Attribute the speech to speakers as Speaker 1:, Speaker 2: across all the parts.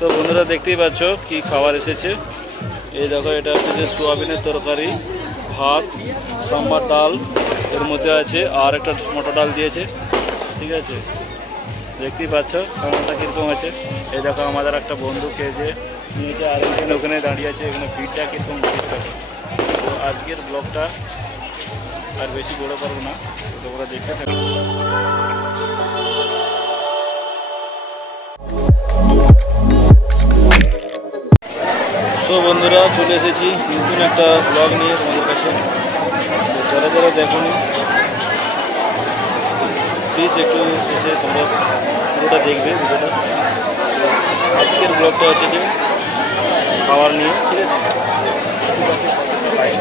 Speaker 1: তো বন্ধুরা দেখতেই পাচ্ছ কি খাবার এসেছে। এই দেখো, এটা হচ্ছে যে সোয়াবিনের তরকারি, ভাত, সাম্বার ডাল, এর মধ্যে আছে আর একটা মোটা ডাল দিয়েছে। ঠিক আছে? দেখতেই পাচ্ছ, খাবারটা কীরকম আছে এই দেখো, আমাদের একটা বন্ধুকে যে নিয়েছে, আর একজন ওখানে দাঁড়িয়ে আছে, এখানে ভিড়টা কীরকম তো আজকের ব্লগটা আর বেশি বড় পারব না, তোমরা দেখতে থাকো। বন্ধুরা, চলে এসেছি নতুন একটা ব্লগ নিয়ে তোমাদের কাছে। যারা যারা দেখোনি প্লিজ একটু এসে তোমরা পুরোটা দেখবে, ভিডিওটা। আজকের ব্লগটা হচ্ছে যে খাবার নিয়ে ঠিক আছে? লাইন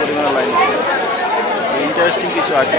Speaker 1: পরিমাণে লাইন ইন্টারেস্টিং কিছু আছে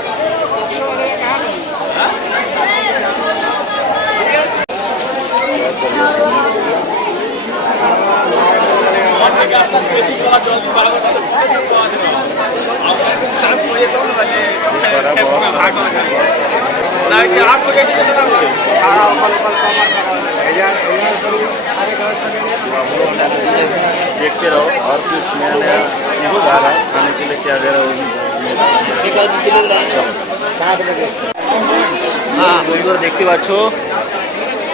Speaker 1: देखते रहो और कुछ नया नया न्यूज़ आ रहा है खाने के लिए क्या दे रहा है वो भी হ্যাঁ বন্ধুরা দেখতে পাচ্ছ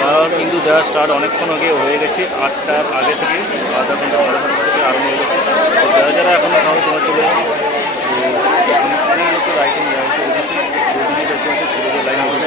Speaker 1: কারণ কিন্তু দেওয়া স্টার্ট অনেকক্ষণ আগে হয়ে গেছে আটটার আগে থেকে আধা ঘন্টা সাড়ে সাতটা থেকে আরম্ভ হয়ে গেছে তো যারা যারা এখনও খাওয়া তোমরা চলে এসেছি লাইন ওদিকে লাইন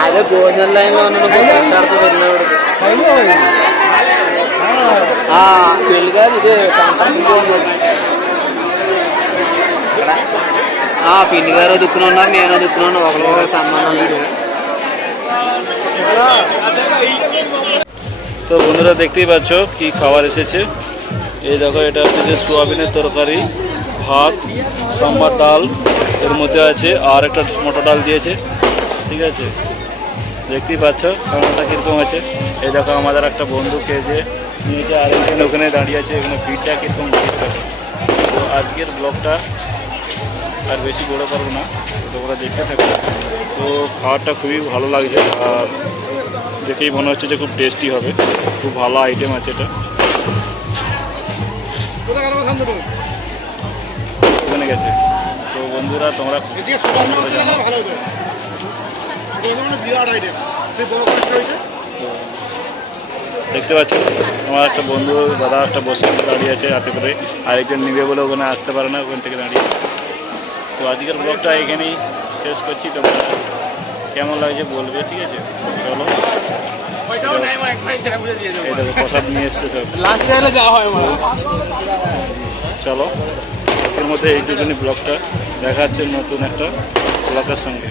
Speaker 2: అదే భోజనం లైన్లో ఉన్న మాట్లాడుతూ పెళ్ళి గారు ఇదే పిన్ని గారు దుక్కున ఉన్నారు నేను దుక్కున ఒకరికొకరు సంబంధం లేదు.
Speaker 1: তো বন্ধুরা দেখতেই পাচ্ছ কি খাবার এসেছে। এই দেখো, এটা হচ্ছে যে সোয়াবিনের তরকারি, ভাত, সাম্বার ডাল, এর মধ্যে আছে আর একটা মোটা ডাল দিয়েছে। ঠিক আছে? দেখতেই পাচ্ছ, খাবারটা কীরকম আছে এই দেখো, আমাদের একটা বন্ধুকে যে নিয়েছে, আর একজন ওখানে দাঁড়িয়ে আছে, এখানে ভিড়টা কীরকম তো আজকের ব্লগটা আর বেশি বড় পারব না, তোমরা দেখতে থাকো। তো খাবারটা খুবই ভালো লাগছে, আর দেখেই মনে হচ্ছে যে খুব টেস্টি হবে। খুব ভালো আইটেম আছে এটা। ওখানে গেছে। তো বন্ধুরা তোমরা করে দেখতে পাচ্ছ আমার একটা বন্ধু দাদা একটা বসে দাঁড়িয়ে আছে হাতে করে। আরেকজন নিবে বলে ওখানে আসতে পারে না ওখান থেকে দাঁড়িয়ে। তো আজকের ব্লগটা এখানেই শেষ করছি। তোমরা কেমন লাগছে বলবে ঠিক আছে? চলো। এই প্রসাদ নিয়ে এসছে সব।
Speaker 2: হয় আমার
Speaker 1: চলো এর মধ্যে এইটুকুনি ব্লগটা। দেখা যাচ্ছে নতুন একটা ব্লগের সঙ্গে।